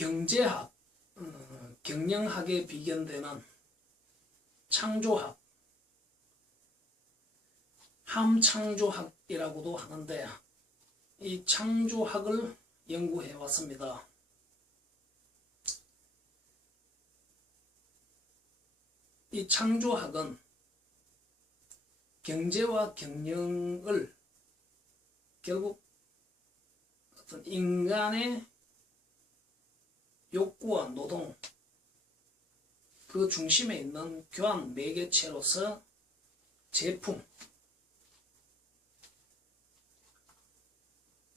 경제학, 경영학에 비견되는 창조학, 함창조학이라고도 하는데 이 창조학을 연구해 왔습니다. 이 창조학은 경제와 경영을 결국 어떤 인간의 욕구와 노동 그 중심에 있는 교환 매개체로서 제품,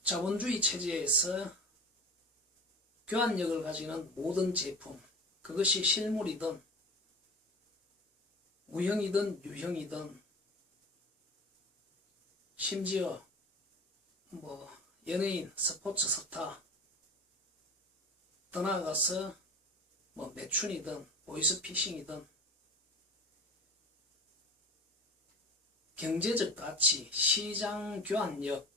자본주의 체제에서 교환력을 가지는 모든 제품, 그것이 실물이든 무형이든 유형이든 심지어 연예인, 스포츠 스타 떠나가서 매춘이든 보이스피싱이든 경제적 가치, 시장 교환력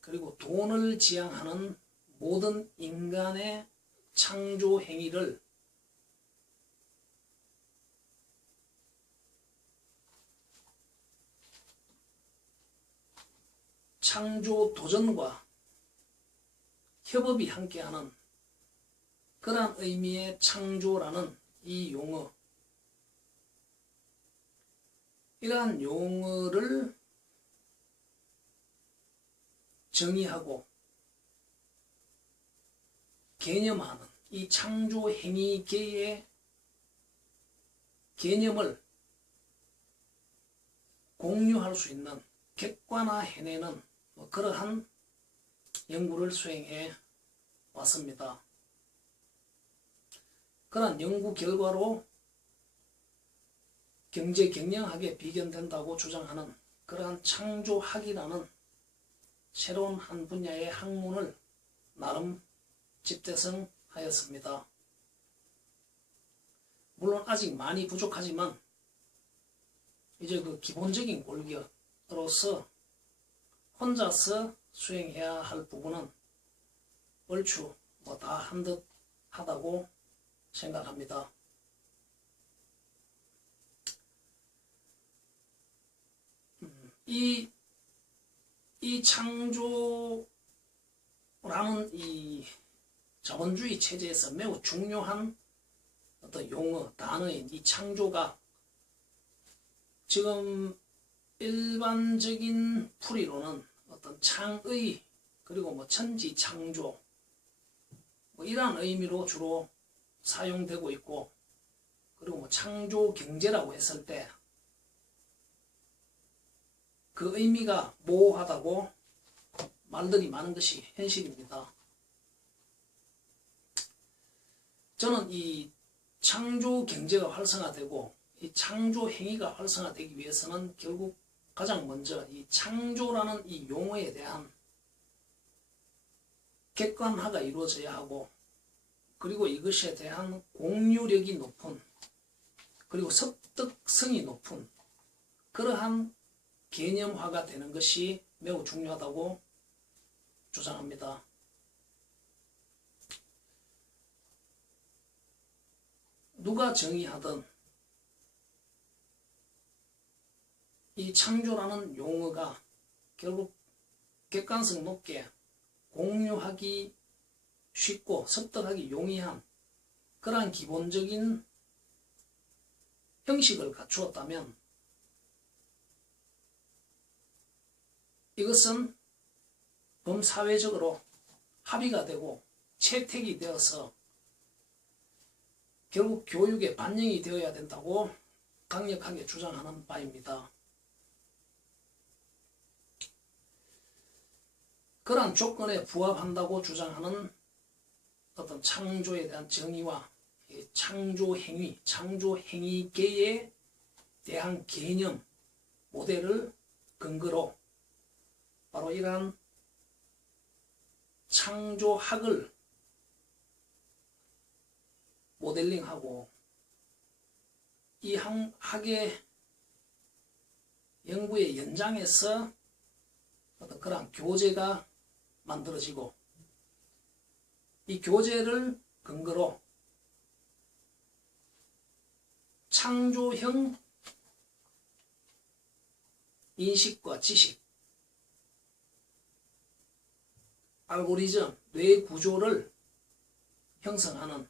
그리고 돈을 지향하는 모든 인간의 창조 행위를 창조 도전과 협업이 함께하는 그러한 의미의 창조라는 이 용어, 이러한 용어를 정의하고 개념하는 이 창조 행위계의 개념을 공유할 수 있는, 객관화해내는 그러한 연구를 수행해 왔습니다. 그러한 연구 결과로 경제 경영학에 비견된다고 주장하는 그러한 창조학이라는 새로운 한 분야의 학문을 나름 집대성하였습니다. 물론 아직 많이 부족하지만 이제 그 기본적인 골격으로서 혼자서 수행해야 할 부분은 얼추 다 한 듯 하다고 생각합니다. 이 창조라는 이 자본주의 체제에서 매우 중요한 어떤 용어, 단어인 이 창조가 지금 일반적인 풀이로는 어떤 창의 그리고 천지창조 이러한 의미로 주로 사용되고 있고, 그리고 창조경제라고 했을 때 그 의미가 모호하다고 말들이 많은 것이 현실입니다. 저는 이 창조경제가 활성화되고 이 창조행위가 활성화되기 위해서는 결국 가장 먼저 이 창조라는 이 용어에 대한 객관화가 이루어져야 하고, 그리고 이것에 대한 공유력이 높은, 그리고 습득성이 높은 그러한 개념화가 되는 것이 매우 중요하다고 주장합니다. 누가 정의하든 이 창조라는 용어가 결국 객관성 높게 공유하기 쉽고 습득하기 용이한 그러한 기본적인 형식을 갖추었다면 이것은 범사회적으로 합의가 되고 채택이 되어서 결국 교육에 반영이 되어야 된다고 강력하게 주장하는 바입니다. 그러한 조건에 부합한다고 주장하는 어떤 창조에 대한 정의와 창조행위, 창조행위계에 대한 개념, 모델을 근거로 바로 이러한 창조학을 모델링하고 이 학의 연구의 연장에서 어떤 그러한 교재가 만들어지고 이 교재를 근거로 창조형 인식과 지식, 알고리즘, 뇌 구조를 형성하는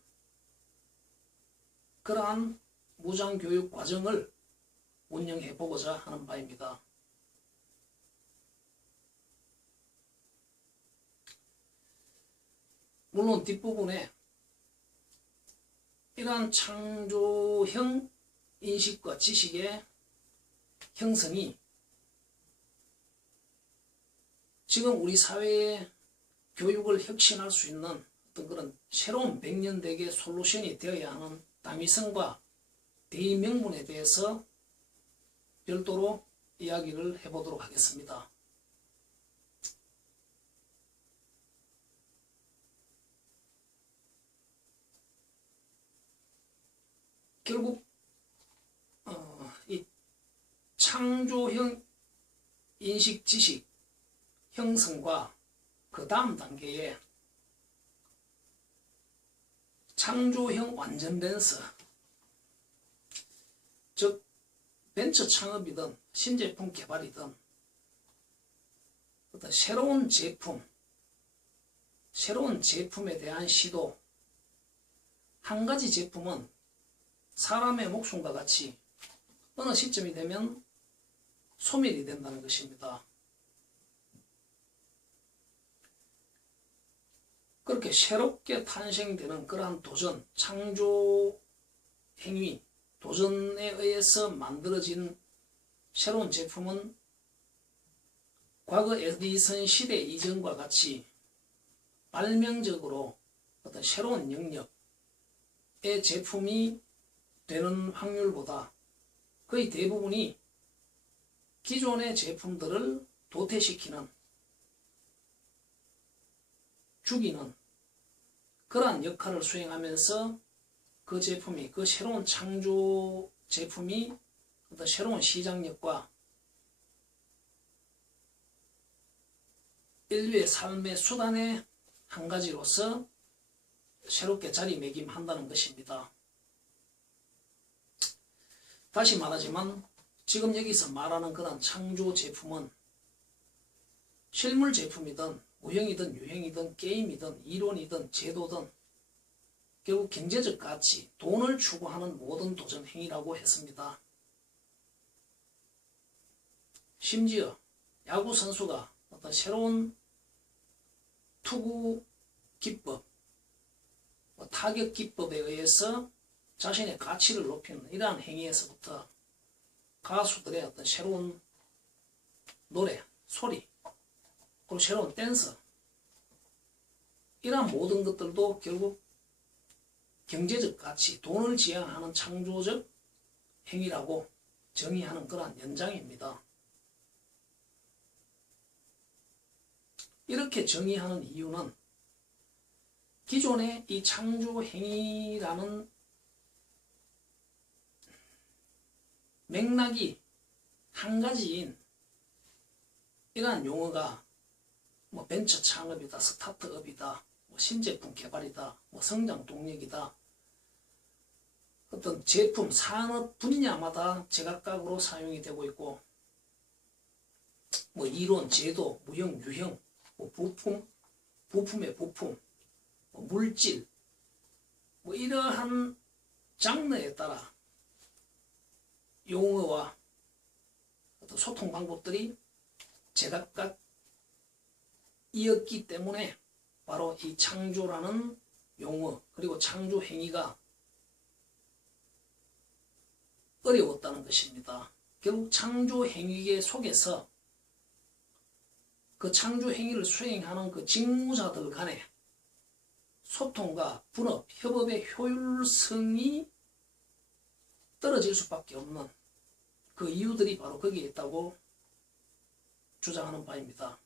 그러한 무장교육 과정을 운영해 보고자 하는 바입니다. 물론 뒷부분에 이러한 창조형 인식과 지식의 형성이 지금 우리 사회의 교육을 혁신할 수 있는 어떤 그런 새로운 백년대계 솔루션이 되어야 하는 당위성과 대의명분에 대해서 별도로 이야기를 해보도록 하겠습니다. 결국 이 창조형 인식 지식 형성과 그 다음 단계에 창조형 완전 랜서, 즉 벤처 창업이든 신제품 개발이든 어떤 새로운 제품에 대한 시도, 한 가지 제품은 사람의 목숨과 같이 어느 시점이 되면 소멸이 된다는 것입니다. 그렇게 새롭게 탄생되는 그러한 도전, 창조 행위, 도전에 의해서 만들어진 새로운 제품은 과거 에디슨 시대 이전과 같이 발명적으로 어떤 새로운 영역의 제품이 되는 확률보다 거의 대부분이 기존의 제품들을 도태시키는, 죽이는 그러한 역할을 수행하면서 그 제품이, 그 새로운 창조 제품이 어떤 새로운 시장력과 인류의 삶의 수단의 한 가지로서 새롭게 자리매김한다는 것입니다. 다시 말하지만 지금 여기서 말하는 그런 창조 제품은 실물 제품이든 무형이든 유형이든 게임이든 이론이든 제도든 결국 경제적 가치, 돈을 추구하는 모든 도전 행위라고 했습니다. 심지어 야구 선수가 어떤 새로운 투구 기법, 타격 기법에 의해서 자신의 가치를 높이는 이러한 행위에서부터 가수들의 어떤 새로운 노래, 소리, 그리고 새로운 댄서, 이러한 모든 것들도 결국 경제적 가치, 돈을 지향하는 창조적 행위라고 정의하는 그러한 연장입니다. 이렇게 정의하는 이유는 기존의 이 창조 행위라는 맥락이 한 가지인 이러한 용어가 뭐 벤처 창업이다, 스타트업이다, 뭐 신제품 개발이다, 뭐 성장 동력이다, 어떤 제품, 산업 분야마다 제각각으로 사용이 되고 있고, 뭐 이론, 제도, 무형, 유형, 뭐 부품, 부품의 부품, 뭐 물질, 뭐 이러한 장르에 따라 용어와 어떤 소통 방법들이 제각각 이었기 때문에 바로 이 창조라는 용어, 그리고 창조 행위가 어려웠다는 것입니다. 결국 창조 행위 속에서 그 창조 행위를 수행하는 그 직무자들 간의 소통과 분업, 협업의 효율성이 떨어질 수밖에 없는 그 이유들이 바로 거기에 있다고 주장하는 바입니다.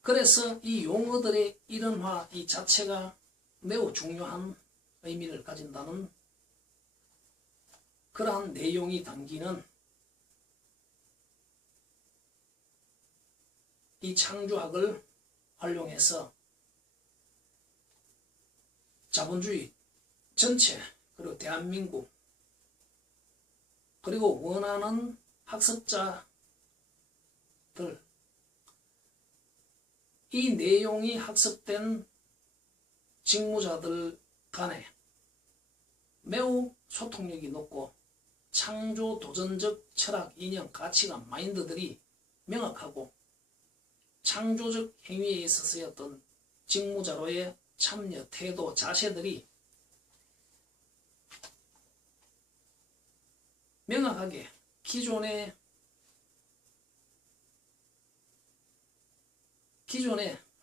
그래서 이 용어들의 일원화 이 자체가 매우 중요한 의미를 가진다는 그러한 내용이 담기는 이 창조학을 활용해서 자본주의 전체, 그리고 대한민국, 그리고 원하는 학습자들, 이 내용이 학습된 직무자들 간에 매우 소통력이 높고 창조 도전적 철학, 이념, 가치관, 마인드들이 명확하고 창조적 행위에 있어서의 어떤 직무자로의 참여, 태도, 자세들이 명확하게 기존의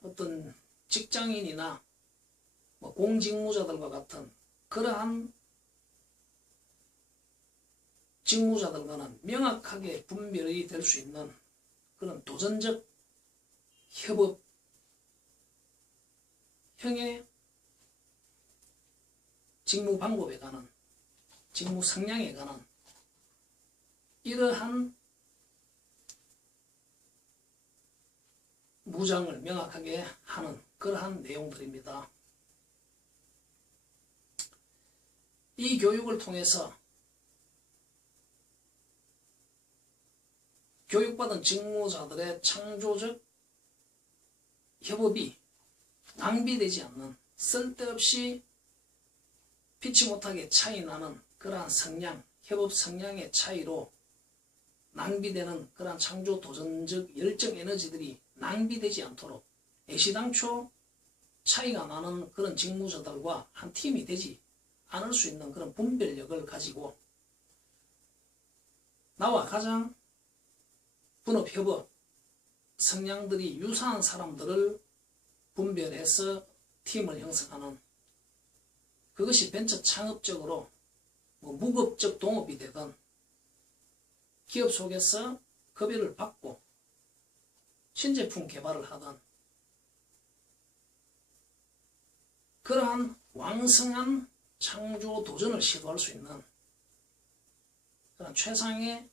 어떤 직장인이나 공직무자들과 같은 그러한 직무자들과는 명확하게 분별이 될 수 있는 그런 도전적 협업형의 직무 방법에 관한, 직무 성향에 관한 이러한 무장을 명확하게 하는 그러한 내용들입니다. 이 교육을 통해서 교육받은 직무자들의 창조적 협업이 낭비되지 않는, 쓸데없이 피치 못하게 차이나는 그러한 성향, 협업 성향의 차이로 낭비되는 그러한 창조 도전적 열정 에너지들이 낭비되지 않도록 애시당초 차이가 나는 그런 직무자들과 한 팀이 되지 않을 수 있는 그런 분별력을 가지고 나와 가장 분업협업 성향들이 유사한 사람들을 분별해서 팀을 형성하는, 그것이 벤처 창업적으로 무급적 동업이 되든 기업 속에서 급여를 받고 신제품 개발을 하든 그러한 왕성한 창조 도전을 시도할 수 있는 그런 최상의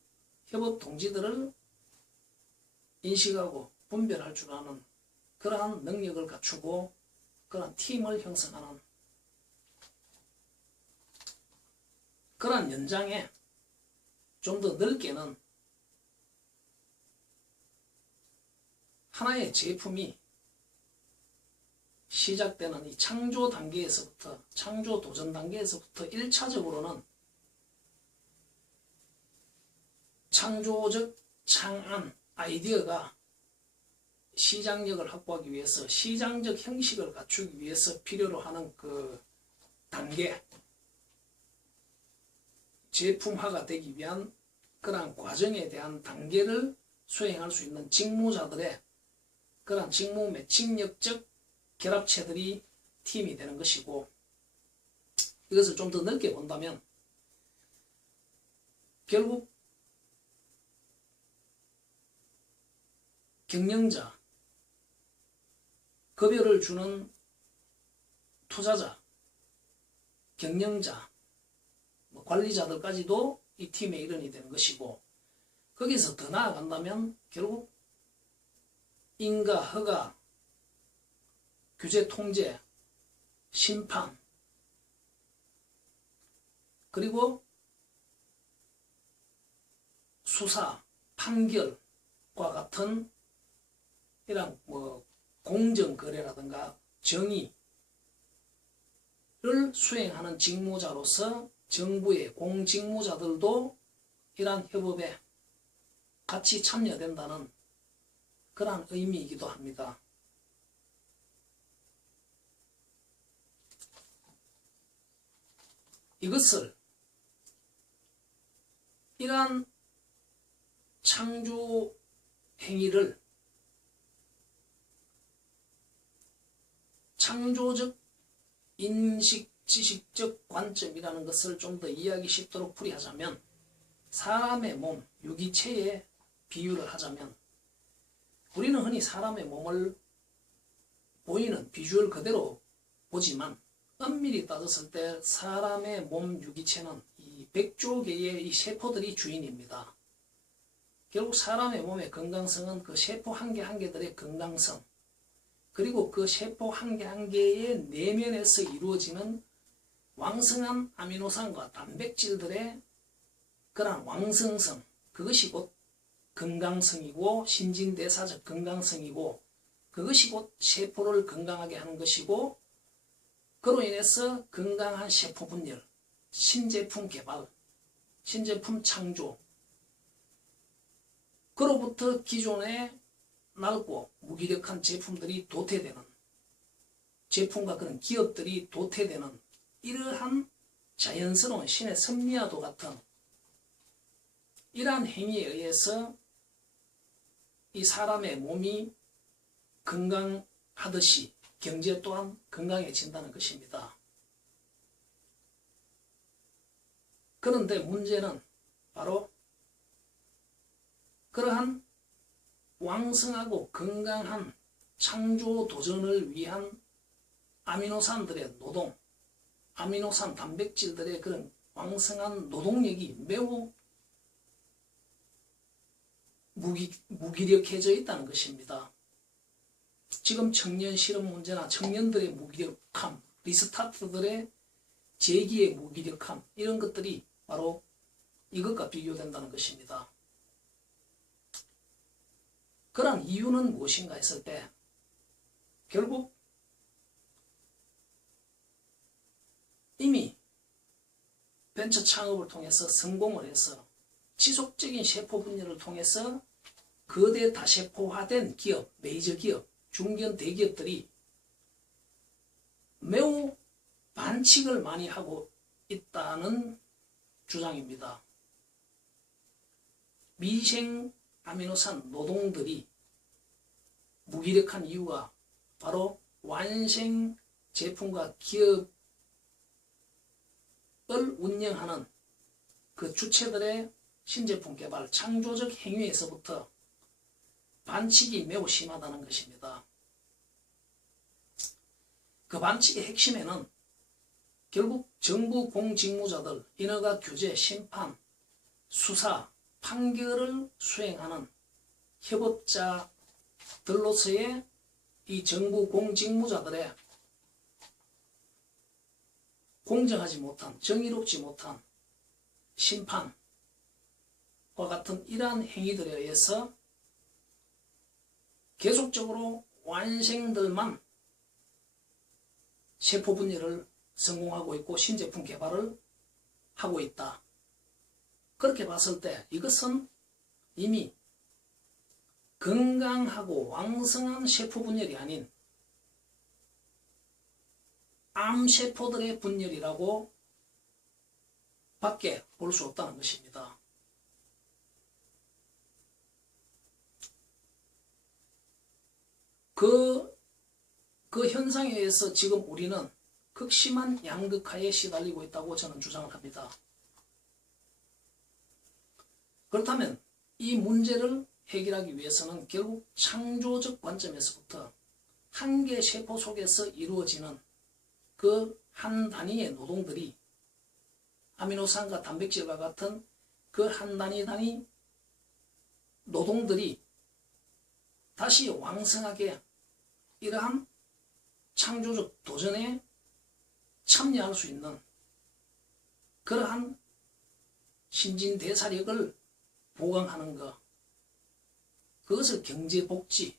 협업 동지들을 인식하고 분별할 줄 아는 그러한 능력을 갖추고 그러한 팀을 형성하는 그러한 연장에 좀 더 넓게는 하나의 제품이 시작되는 이 창조 단계에서부터, 창조 도전 단계에서부터 1차적으로는 창조적 창안, 아이디어가 시장력을 확보하기 위해서, 시장적 형식을 갖추기 위해서 필요로 하는 그 단계, 제품화가 되기 위한 그러한 과정에 대한 단계를 수행할 수 있는 직무자들의 그러한 직무 매칭력적 결합체들이 팀이 되는 것이고, 이것을 좀 더 넓게 본다면 결국 경영자, 급여를 주는 투자자, 경영자, 관리자들까지도 이 팀의 일원이 되는 것이고, 거기서 더 나아간다면 결국 인가, 허가, 규제 통제, 심판, 그리고 수사, 판결과 같은 이런 공정거래라든가 정의를 수행하는 직무자로서 정부의 공직무자들도 이러한 협업에 같이 참여된다는 그러한 의미이기도 합니다. 이것을 이러한 창조 행위를 창조적 인식, 지식적 관점이라는 것을 좀 더 이해하기 쉽도록 풀이하자면, 사람의 몸, 유기체에 비유를 하자면, 우리는 흔히 사람의 몸을 보이는 비주얼 그대로 보지만 엄밀히 따졌을 때 사람의 몸 유기체는 이 100조 개의 이 세포들이 주인입니다. 결국 사람의 몸의 건강성은 그 세포 한 개 한 개들의 건강성, 그리고 그 세포 한 개 한 개의 내면에서 이루어지는 왕성한 아미노산과 단백질들의 그러한 왕성성, 그것이 곧 건강성이고 신진대사적 건강성이고 그것이 곧 세포를 건강하게 하는 것이고 그로 인해서 건강한 세포 분열, 신제품 개발, 신제품 창조, 그로부터 기존의 낡고 무기력한 제품들이 도태되는, 제품과 그런 기업들이 도태되는 이러한 자연스러운 신의 섭리와도 같은 이러한 행위에 의해서 이 사람의 몸이 건강하듯이 경제 또한 건강해진다는 것입니다. 그런데 문제는 바로 그러한 왕성하고 건강한 창조 도전을 위한 아미노산들의 노동, 아미노산 단백질들의 그런 왕성한 노동력이 매우 무기력해져 있다는 것입니다. 지금 청년 실업 문제나 청년들의 무기력함, 리스타트들의 재기의 무기력함, 이런 것들이 바로 이것과 비교된다는 것입니다. 그런 이유는 무엇인가 했을 때 결국 이미 벤처 창업을 통해서 성공을 해서 지속적인 세포 분열을 통해서 거대 다세포화된 기업, 메이저 기업, 중견 대기업들이 매우 반칙을 많이 하고 있다는 주장입니다. 미생 아미노산 노동들이 무기력한 이유가 바로 완생 제품과 기업을 운영하는 그 주체들의 신제품 개발, 창조적 행위에서부터 반칙이 매우 심하다는 것입니다. 그 반칙의 핵심에는 결국 정부 공직무자들, 인허가 규제, 심판, 수사, 판결을 수행하는 협업자들로서의 이 정부 공직무자들의 공정하지 못한, 정의롭지 못한 심판과 같은 이러한 행위들에 의해서 계속적으로 완생들만 세포 분열을 성공하고 있고 신제품 개발을 하고 있다. 그렇게 봤을 때 이것은 이미 건강하고 왕성한 세포 분열이 아닌 암세포들의 분열이라고 밖에 볼 수 없다는 것입니다. 그 현상에 의해서 지금 우리는 극심한 양극화에 시달리고 있다고 저는 주장을 합니다. 그렇다면 이 문제를 해결하기 위해서는 결국 창조적 관점에서부터 한 개 세포 속에서 이루어지는 그 한 단위의 노동들이 아미노산과 단백질과 같은 그 한 단위 노동들이 다시 왕성하게 이러한 창조적 도전에 참여할 수 있는 그러한 신진대사력을 보강하는 것, 그것을 경제복지,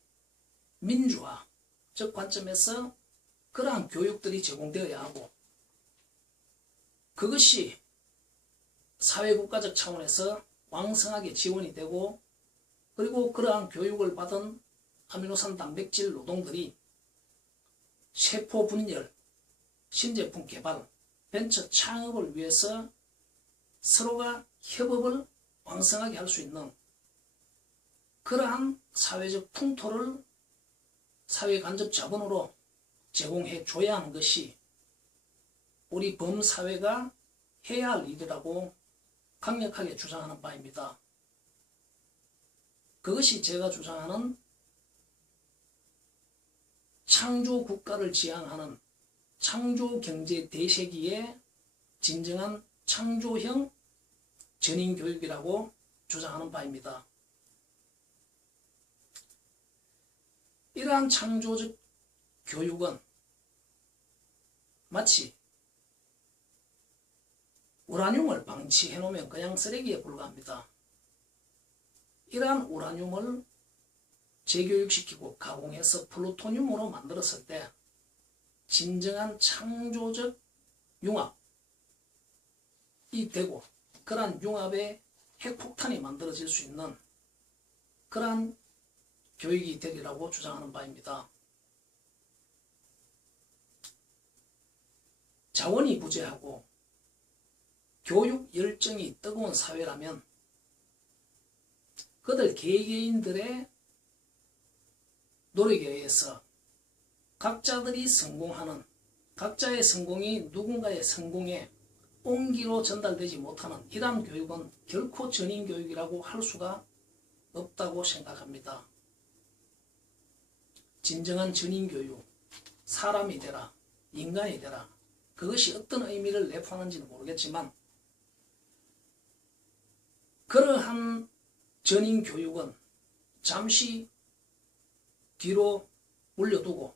민주화적 관점에서 그러한 교육들이 제공되어야 하고 그것이 사회국가적 차원에서 왕성하게 지원이 되고 그리고 그러한 교육을 받은 아미노산 단백질 노동들이 세포 분열, 신제품 개발, 벤처 창업을 위해서 서로가 협업을 왕성하게 할 수 있는 그러한 사회적 풍토를 사회간접 자본으로 제공해 줘야 하는 것이 우리 범사회가 해야 할 일이라고 강력하게 주장하는 바입니다. 그것이 제가 주장하는 창조 국가를 지향하는 창조 경제 대세기의 진정한 창조형 전인 교육이라고 주장하는 바입니다. 이러한 창조적 교육은 마치 우라늄을 방치해 놓으면 그냥 쓰레기에 불과합니다. 이러한 우라늄을 재교육시키고 가공해서 플루토늄으로 만들었을 때 진정한 창조적 융합이 되고 그러한 융합의 핵폭탄이 만들어질 수 있는 그러한 교육이 되리라고 주장하는 바입니다. 자원이 부재하고 교육 열정이 뜨거운 사회라면 그들 개개인들의 노력에 의해서 각자들이 성공하는, 각자의 성공이 누군가의 성공에 온기로 전달되지 못하는 이러한 교육은 결코 전인교육이라고 할 수가 없다고 생각합니다. 진정한 전인교육, 사람이 되라, 인간이 되라, 그것이 어떤 의미를 내포하는지는 모르겠지만 그러한 전인교육은 잠시 뒤로 물려두고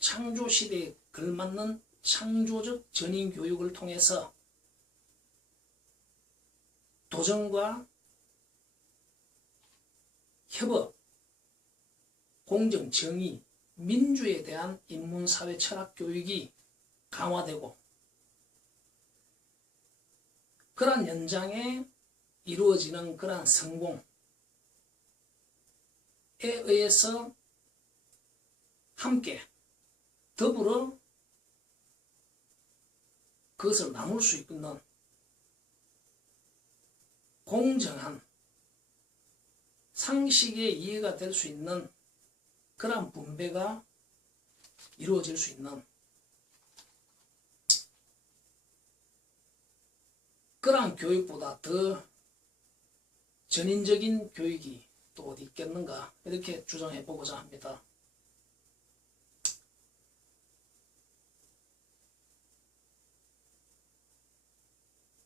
창조시대에 걸맞는 창조적 전인교육을 통해서 도전과 협업, 공정, 정의, 민주에 대한 인문사회 철학 교육이 강화되고 그러한 연장에 이루어지는 그러한 성공에 의해서 함께 더불어 그것을 나눌 수 있는 공정한 상식의 이해가 될 수 있는 그러한 분배가 이루어질 수 있는 그러한 교육보다 더 전인적인 교육이 또 어디 있겠는가 이렇게 주장해 보고자 합니다.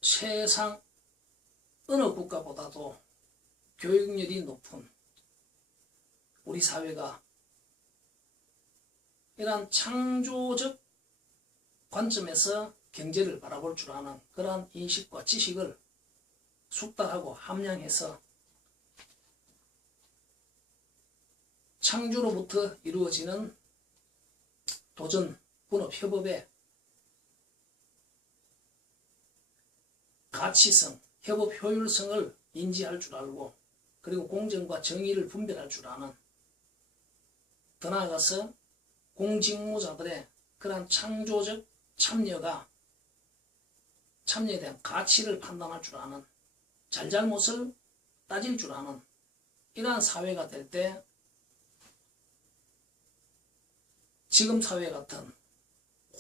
세상 어느 국가보다도 교육열이 높은 우리 사회가 이러한 창조적 관점에서 경제를 바라볼 줄 아는 그러한 인식과 지식을 숙달하고 함양해서 창조로부터 이루어지는 도전, 분업, 협업의 가치성, 협업 효율성을 인지할 줄 알고 그리고 공정과 정의를 분별할 줄 아는 더 나아가서 공직무자들의 그러한 창조적 참여에 대한 가치를 판단할 줄 아는 잘잘못을 따질 줄 아는 이러한 사회가 될 때 지금 사회 같은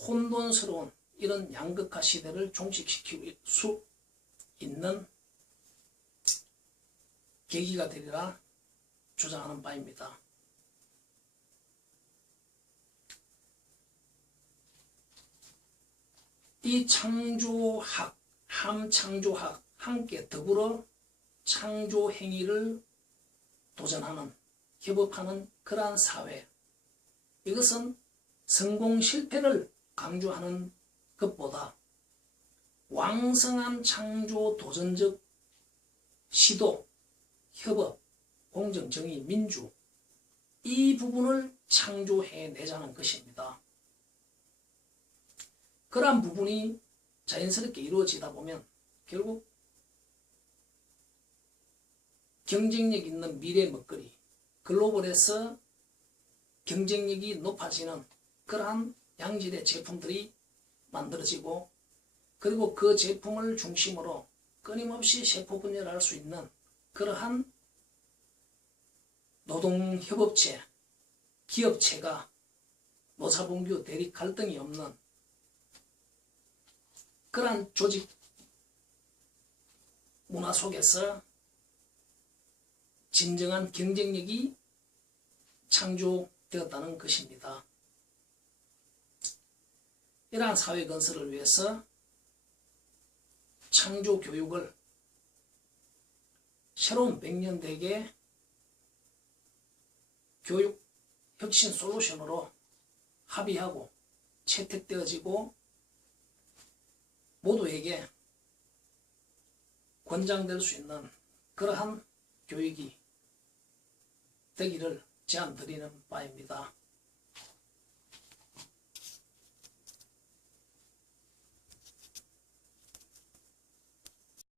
혼돈스러운 이런 양극화 시대를 종식시킬 수 있는 계기가 되리라 주장하는 바입니다. 이 창조학, 함창조학 함께 더불어 창조 행위를 도전하는, 협업하는 그러한 사회, 이것은 성공 실패를 강조하는 것보다 왕성한 창조 도전적 시도, 협업, 공정, 정의, 민주 이 부분을 창조해내자는 것입니다. 그러한 부분이 자연스럽게 이루어지다 보면 결국 경쟁력 있는 미래 먹거리, 글로벌에서 경쟁력이 높아지는 그러한 양질의 제품들이 만들어지고 그리고 그 제품을 중심으로 끊임없이 세포분열할 수 있는 그러한 노동협업체, 기업체가 노사분규 대립 갈등이 없는 그러한 조직 문화 속에서 진정한 경쟁력이 창조되었다는 것입니다. 이러한 사회 건설을 위해서 창조교육을 새로운 100년대계 교육 혁신 솔루션으로 합의하고 채택되어지고 모두에게 권장될 수 있는 그러한 교육이 되기를 제안드리는 바입니다.